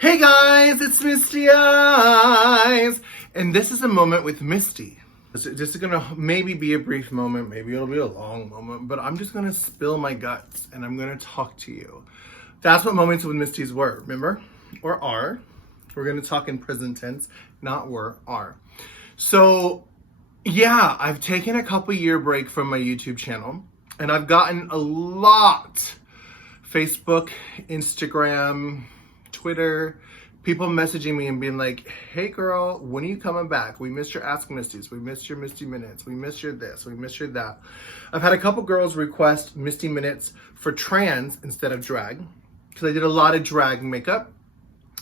Hey guys, it's Misty Eyez, and this is a moment with Misty. This is gonna maybe be a brief moment, maybe it'll be a long moment, but I'm just gonna spill my guts and I'm gonna talk to you. That's what moments with Misty's were, remember? Or are. We're gonna talk in present tense, not were, are. So, yeah, I've taken a couple year break from my YouTube channel, and I've gotten a lot Facebook, Instagram, Twitter, people messaging me and being like, hey girl, when are you coming back? We missed your Ask Misties. We missed your Misty Minutes. We missed your this. We missed your that. I've had a couple girls request Misty Minutes for trans instead of drag, because I did a lot of drag makeup.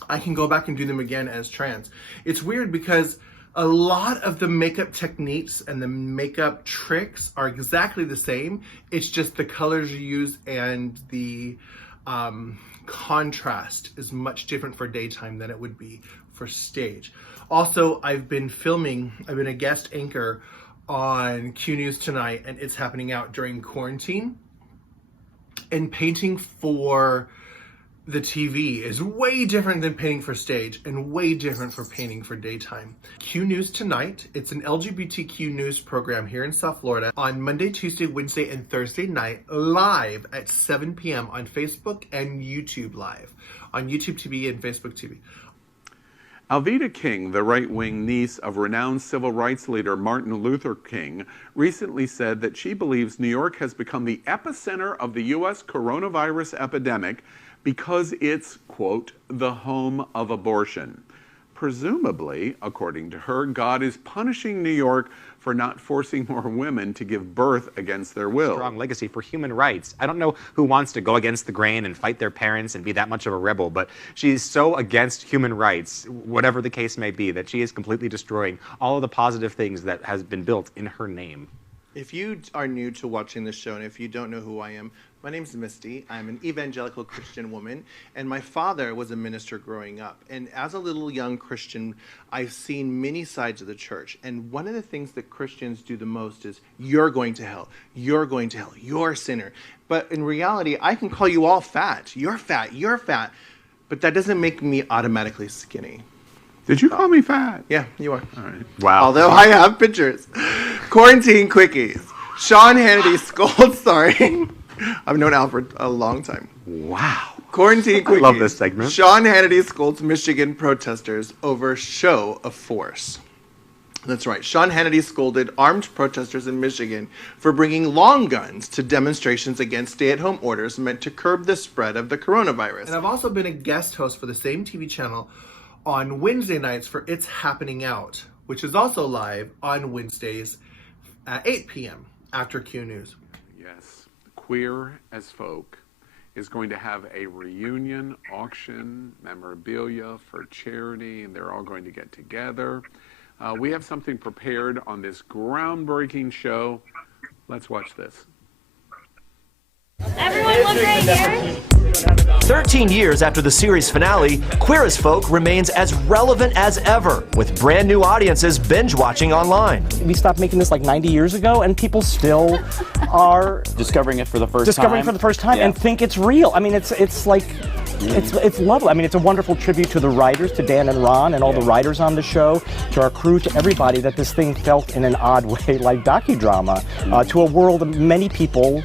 I can go back and do them again as trans. It's weird because a lot of the makeup techniques and the makeup tricks are exactly the same. It's just the colors you use and the contrast is much different for daytime than it would be for stage. Also, I've been a guest anchor on Q News Tonight, and it's happening out during quarantine. And painting for the TV is way different than painting for stage and way different for painting for daytime. Q News Tonight, it's an LGBTQ news program here in South Florida on Monday, Tuesday, Wednesday, and Thursday night, live at 7 p.m. on Facebook and YouTube live, on YouTube TV and Facebook TV. Alveda King, the right-wing niece of renowned civil rights leader Martin Luther King, recently said that she believes New York has become the epicenter of the U.S. coronavirus epidemic because it's, quote, the home of abortion. Presumably, according to her, God is punishing New York for not forcing more women to give birth against their will. Strong legacy for human rights. I don't know who wants to go against the grain and fight their parents and be that much of a rebel, but she's so against human rights, whatever the case may be, that she is completely destroying all of the positive things that has been built in her name. If you are new to watching this show and if you don't know who I am, my name's Misty. I'm an evangelical Christian woman, and my father was a minister growing up. And as a little young Christian, I've seen many sides of the church. And one of the things that Christians do the most is, you're going to hell, you're going to hell, you're a sinner. But in reality, I can call you all fat. You're fat, you're fat. But that doesn't make me automatically skinny. Did you call me fat? Yeah, you are. All right. Wow. Although I have pictures. Quarantine quickies. Sean Hannity scolds, sorry. I've known Al for a long time. Wow. Quarantine quickies. I love this segment. Sean Hannity scolds Michigan protesters over show of force. That's right. Sean Hannity scolded armed protesters in Michigan for bringing long guns to demonstrations against stay-at-home orders meant to curb the spread of the coronavirus. And I've also been a guest host for the same TV channel on Wednesday nights for It's Happening Out, which is also live on Wednesdays at 8 p.m. after Q News. Yes. Queer as Folk is going to have a reunion auction, memorabilia for charity, and they're all going to get together. We have something prepared on this groundbreaking show. Let's watch this. Everyone look right here. 13 years after the series finale, Queer as Folk remains as relevant as ever, with brand new audiences binge-watching online. We stopped making this like 90 years ago, and people still are discovering it for the first time. And think it's real. I mean, it's lovely. I mean, it's a wonderful tribute to the writers, to Dan and Ron and all the writers on the show, to our crew, to everybody, that this thing felt in an odd way like docudrama, to a world that many people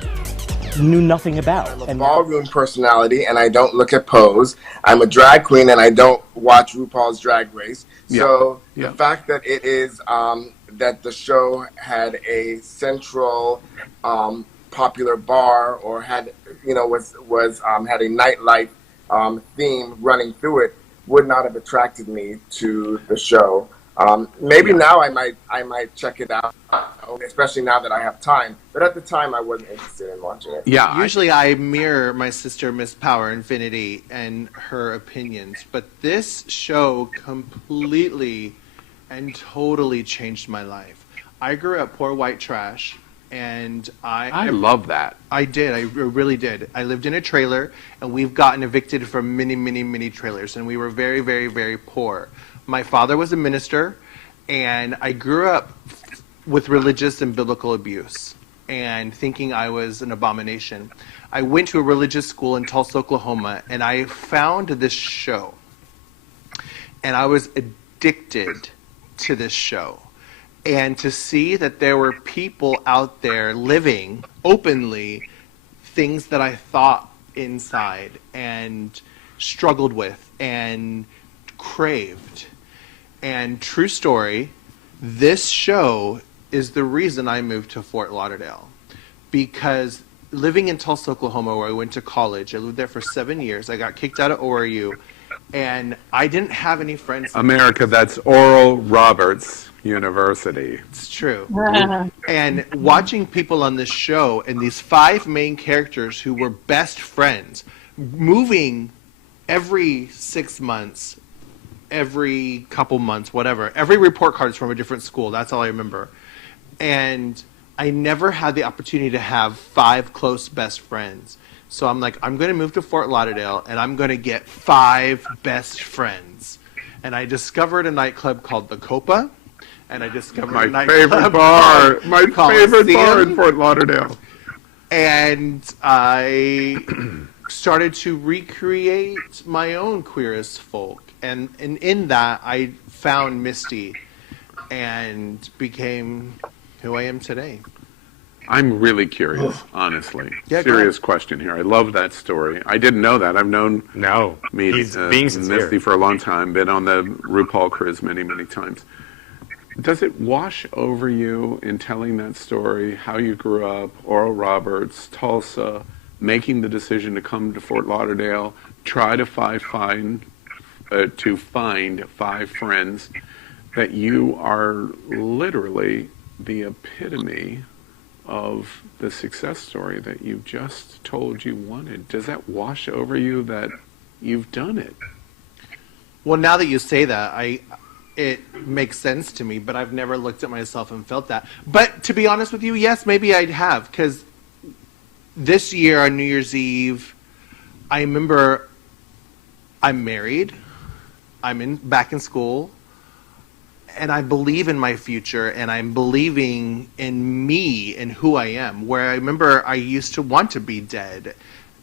knew nothing about. I'm a ballroom personality, and I don't look at pose. I'm a drag queen, and I don't watch RuPaul's Drag Race. So the fact that it is that the show had a central popular bar, or had had a nightlife theme running through it, would not have attracted me to the show. Maybe now I might check it out, especially now that I have time. But at the time, I wasn't interested in watching it. Yeah. Usually I mirror my sister, Miss Power Infinity, and her opinions. But this show completely and totally changed my life. I grew up poor white trash, and I love that. I did. I really did. I lived in a trailer, and we've gotten evicted from many, many, many trailers, and we were very, very, very poor. My father was a minister, and I grew up with religious and biblical abuse and thinking I was an abomination. I went to a religious school in Tulsa, Oklahoma, and I found this show. and I was addicted to this show. And to see that there were people out there living openly things that I thought inside and struggled with and craved. And true story, this show is the reason I moved to Fort Lauderdale. Because living in Tulsa, Oklahoma, where I went to college, I lived there for 7 years. I got kicked out of ORU, and I didn't have any friends. America, that's Oral Roberts University. It's true. And watching people on this show and these 5 main characters who were best friends, moving every 6 months, every couple months, whatever. Every report card is from a different school. That's all I remember. And I never had the opportunity to have 5 close best friends. So I'm like, I'm going to move to Fort Lauderdale and I'm going to get 5 best friends. And I discovered a nightclub called the Copa. And I discovered my favorite bar in Fort Lauderdale. And I started to recreate my own queer as folk. And in that, I found Misty and became who I am today. I'm really curious, honestly. Yeah, Serious question here. I love that story. I didn't know that. I've known Misty for a long time, been on the RuPaul cruise many, many times. Does it wash over you in telling that story, how you grew up, Oral Roberts, Tulsa, making the decision to come to Fort Lauderdale, try to find 5 friends, that you are literally the epitome of the success story that you just told you wanted? Does that wash over you that you've done it? Well, now that you say that, it makes sense to me, but I've never looked at myself and felt that. But to be honest with you, yes, maybe I'd have, because this year on New Year's Eve, I remember I'm married, I'm back in school, and I believe in my future, and I'm believing in me and who I am, where I remember I used to want to be dead,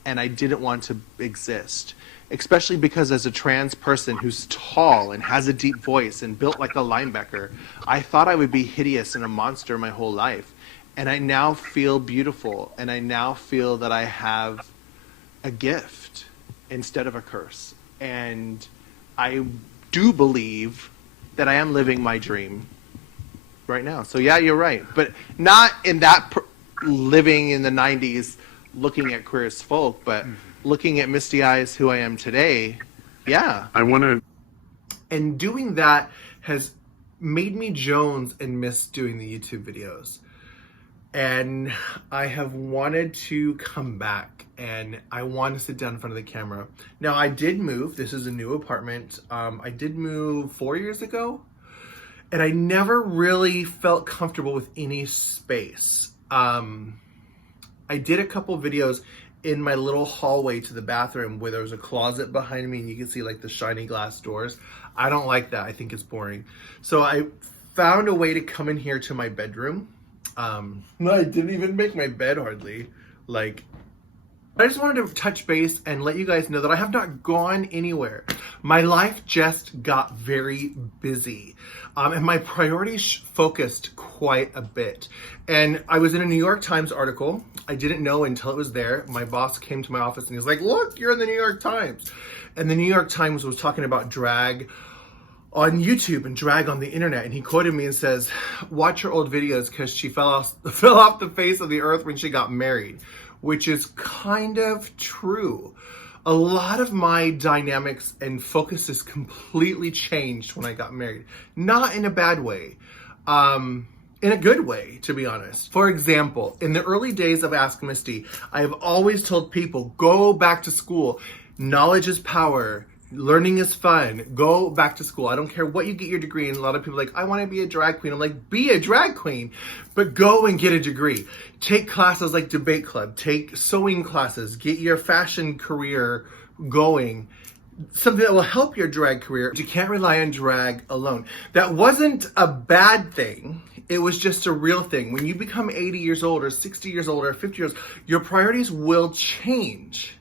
and I didn't want to exist. Especially because as a trans person who's tall and has a deep voice and built like a linebacker, I thought I would be hideous and a monster my whole life. And I now feel beautiful, and I now feel that I have a gift instead of a curse. And I do believe that I am living my dream right now. So yeah, you're right. But not in that living in the 90s looking at queer as folk, but looking at Misty Eyez, who I am today, yeah. I want to... And doing that has made me Jones and miss doing the YouTube videos. And I have wanted to come back, and I want to sit down in front of the camera. Now, I did move. This is a new apartment. I did move 4 years ago, and I never really felt comfortable with any space. I did a couple videos in my little hallway to the bathroom where there was a closet behind me and you can see like the shiny glass doors. I don't like that. I think it's boring. So I found a way to come in here to my bedroom. No, I didn't even make my bed hardly. Like, I just wanted to touch base and let you guys know that I have not gone anywhere. My life just got very busy. And my priorities focused quite a bit. And I was in a New York Times article. I didn't know until it was there. My boss came to my office and he was like, look, you're in the New York Times. And the New York Times was talking about drag on YouTube and drag on the internet. And he quoted me and says, watch her old videos because she fell off the face of the earth when she got married, which is kind of true. A lot of my dynamics and focuses completely changed when I got married. Not in a bad way. In a good way, to be honest. For example, in the early days of Ask Misty, I have always told people, go back to school. Knowledge is power. Learning is fun. Go back to school. I don't care what you get your degree in. A lot of people are like, I want to be a drag queen. I'm like, be a drag queen, but go and get a degree. Take classes like Debate Club. Take sewing classes. Get your fashion career going. Something that will help your drag career. You can't rely on drag alone. That wasn't a bad thing. It was just a real thing. When you become 80 years old or 60 years old or 50 years old, your priorities will change.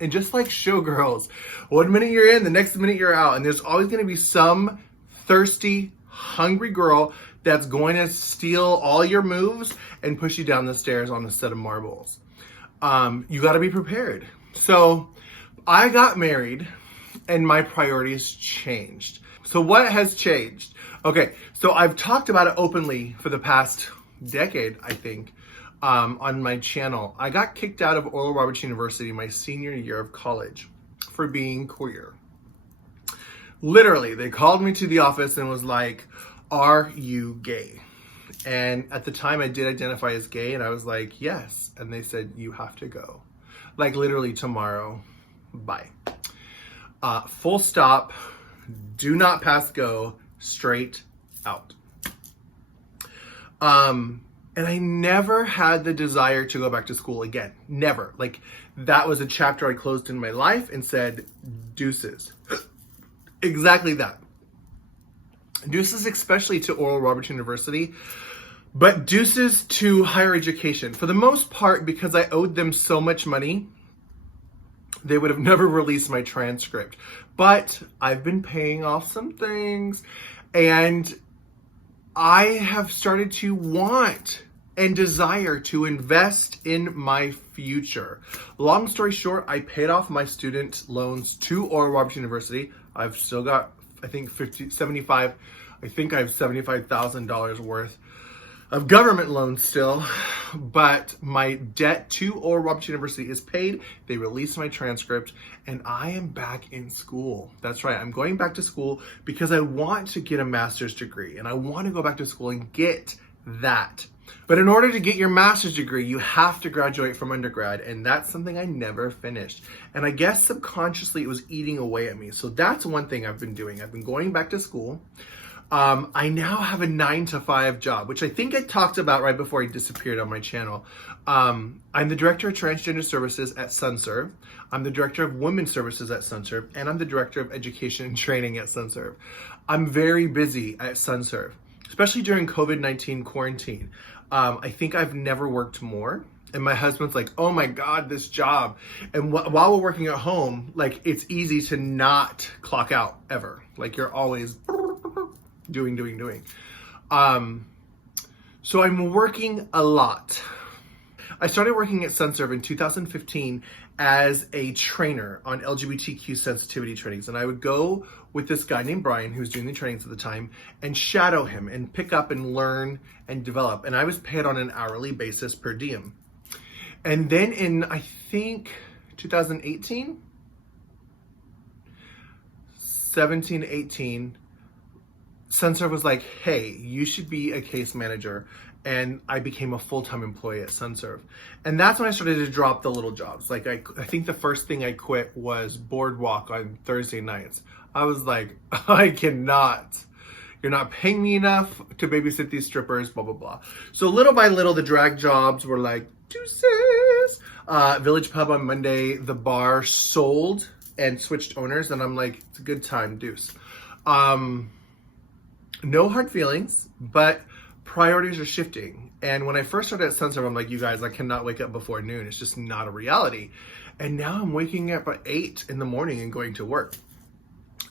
And just like showgirls, one minute you're in, the next minute you're out. And there's always going to be some thirsty, hungry girl that's going to steal all your moves and push you down the stairs on a set of marbles. You got to be prepared. So I got married and my priorities changed. So what has changed? Okay, so I've talked about it openly for the past decade, I think, on my channel. I got kicked out of Oral Roberts University my senior year of college for being queer. Literally, they called me to the office and was like, "Are you gay?" And at the time I did identify as gay, and I was like, "Yes." And they said, "You have to go. Like literally tomorrow, bye. Full stop, do not pass go, straight out." And I never had the desire to go back to school again. Never. Like, that was a chapter I closed in my life and said, deuces. Exactly that. Deuces especially to Oral Roberts University, but deuces to higher education. For the most part, because I owed them so much money, they would have never released my transcript. But I've been paying off some things, and I have started to want and desire to invest in my future. Long story short, I paid off my student loans to Oral Roberts University. I've still got, I think, $75,000 worth of government loans still, but my debt to Oral Roberts University is paid. They released my transcript, and I am back in school. That's right, I'm going back to school because I want to get a master's degree, and I want to go back to school and get that. But in order to get your master's degree, you have to graduate from undergrad, and that's something I never finished. And I guess subconsciously it was eating away at me. So that's one thing I've been doing. I've been going back to school. I now have a 9-to-5 job, which I think I talked about right before I disappeared on my channel. I'm the director of transgender services at SunServe. I'm the director of women's services at SunServe, and I'm the director of education and training at SunServe. I'm very busy at SunServe, especially during COVID-19 quarantine. I think I've never worked more. And my husband's like, "Oh my God, this job." And while we're working at home, like, it's easy to not clock out ever. Like, you're always doing. So I'm working a lot. I started working at SunServe in 2015 as a trainer on LGBTQ sensitivity trainings. And I would go with this guy named Brian, who was doing the trainings at the time, and shadow him and pick up and learn and develop. And I was paid on an hourly basis per diem. And then in, I think, 2018, 17, 18, SunServe was like, "Hey, you should be a case manager." And I became a full-time employee at SunServe. And that's when I started to drop the little jobs. Like, I think the first thing I quit was Boardwalk on Thursday nights. I was like, I cannot. You're not paying me enough to babysit these strippers, blah, blah, blah. So little by little, the drag jobs were like, deuces. Village Pub on Monday, the bar sold and switched owners. And I'm like, it's a good time, deuce. No hard feelings, but priorities are shifting. And when I first started at SunServe, I'm like, you guys, I cannot wake up before noon. It's just not a reality. And now I'm waking up at 8 in the morning and going to work.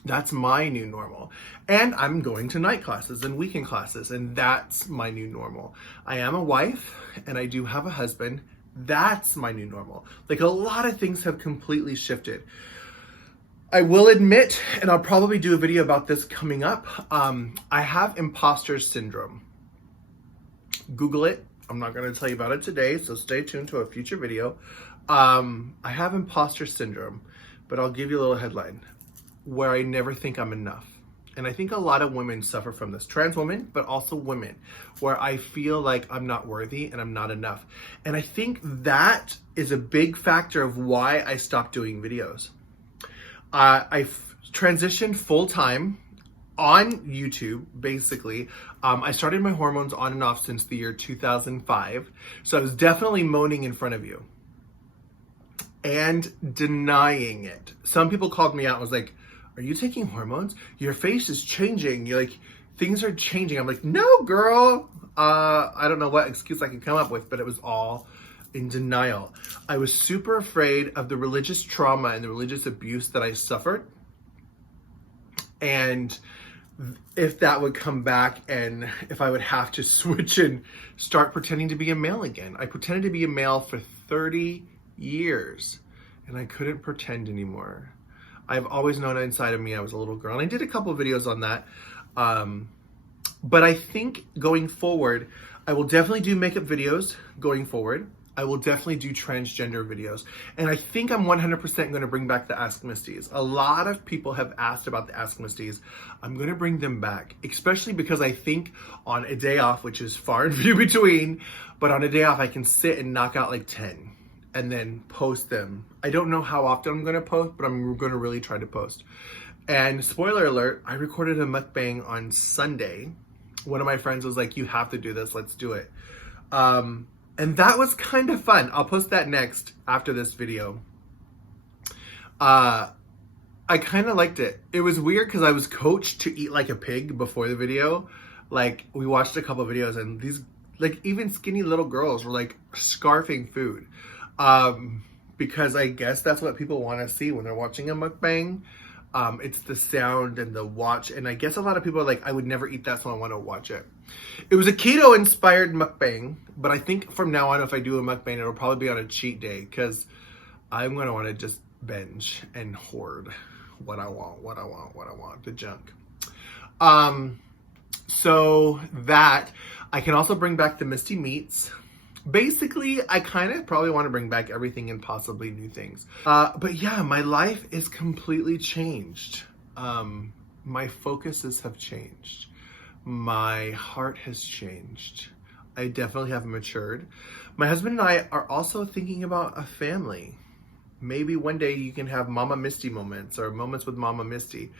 That's my new normal. And I'm going to night classes and weekend classes, and that's my new normal. I am a wife and I do have a husband. That's my new normal. Like, a lot of things have completely shifted. I will admit, and I'll probably do a video about this coming up, I have imposter syndrome. Google it. I'm not going to tell you about it today, so stay tuned to a future video. I have imposter syndrome, but I'll give you a little headline, where I never think I'm enough. And I think a lot of women suffer from this, trans women, but also women, where I feel like I'm not worthy and I'm not enough. And I think that is a big factor of why I stopped doing videos. I transitioned full-time on YouTube, basically. I started my hormones on and off since the year 2005. So I was definitely moaning in front of you and denying it. Some people called me out and was like, "Are you taking hormones? Your face is changing. You're like, things are changing." I'm like, "No, girl." I don't know what excuse I could come up with, but it in denial. I was super afraid of the religious trauma and the religious abuse that I suffered. And if that would come back and if I would have to switch and start pretending to be a male again. I pretended to be a male for 30 years and I couldn't pretend anymore. I've always known inside of me I was a little girl. And I did a couple of videos on that. But I think going forward, I will definitely do makeup videos going forward. I will definitely do transgender videos. And I think I'm 100% going to bring back the Ask Misties. A lot of people have asked about the Ask Misties. I'm going to bring them back, especially because I think on a day off, which is far and few between, but on a day off, I can sit and knock out like 10 and then post them. I don't know how often I'm going to post, but I'm going to really try to post. And spoiler alert, I recorded a mukbang on Sunday. One of my friends was like, you have to do this. Let's do it. And that was kind of fun. I'll post that next after this video. I kind of liked it. It was weird because I was coached to eat like a pig before the video. Like we watched a couple of videos and these like even skinny little girls were like scarfing food. Because I guess that's what people want to see when they're watching a mukbang. It's the sound and the watch. And I guess a lot of people are like, I would never eat that, so I want to watch it. It was a keto-inspired mukbang, but I think from now on, if I do a mukbang, it'll probably be on a cheat day because I'm going to want to just binge and hoard what I want, the junk. So that, I can also bring back the Misty Meats. Basically, I kind of probably want to bring back everything and possibly new things. But yeah, my life is completely changed. My focuses have changed. My heart has changed. I definitely have matured. My husband and I are also thinking about a family. Maybe one day you can have Mama Misty moments or moments with Mama Misty,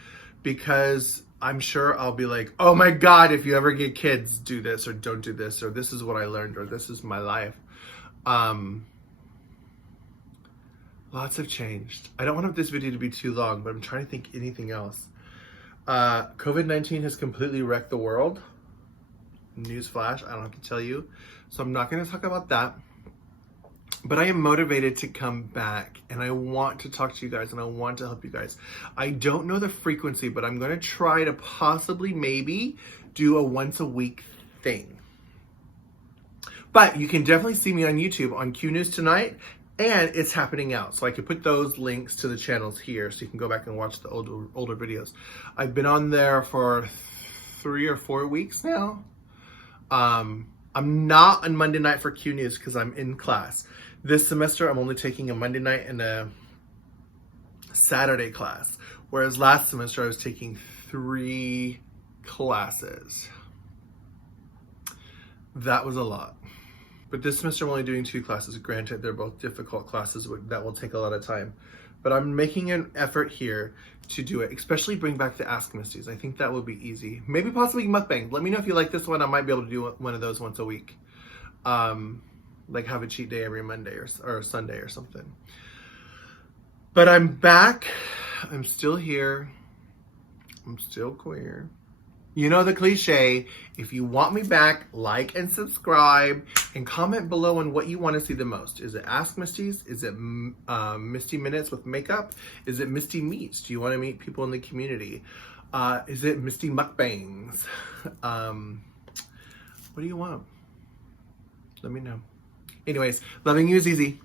because I'm sure I'll be like, oh my God, if you ever get kids, do this or don't do this, or this is what I learned, or this is my life. Lots have changed. I don't want this video to be too long, but I'm trying to think anything else. COVID-19 has completely wrecked the world. Newsflash, I don't have to tell you. So I'm not going to talk about that. But I am motivated to come back, and I want to talk to you guys, and I want to help you guys. I don't know the frequency, but I'm going to try to possibly maybe do a once a week thing. But you can definitely see me on YouTube on Q News Tonight, and it's happening out. So I could put those links to the channels here so you can go back and watch the older videos. I've been on there for 3 or 4 weeks now. I'm not on Monday night for Q News because I'm in class. This semester, I'm only taking a Monday night and a Saturday class. Whereas last semester, I was taking 3 classes. That was a lot. But this semester, I'm only doing 2 classes. Granted, they're both difficult classes that will take a lot of time. But I'm making an effort here to do it, especially bring back the Ask Misties. I think that would be easy. Maybe possibly mukbang. Let me know if you like this one. I might be able to do one of those once a week. Like have a cheat day every Monday or Sunday or something. But I'm back. I'm still here. I'm still queer. You know the cliche, if you want me back, like and subscribe and comment below on what you want to see the most. Is it Ask Misties? Is it Misty Minutes with makeup? Is it Misty Meets? Do you want to meet people in the community? Is it Misty Mukbangs? What do you want? Let me know. Anyways, loving you is easy.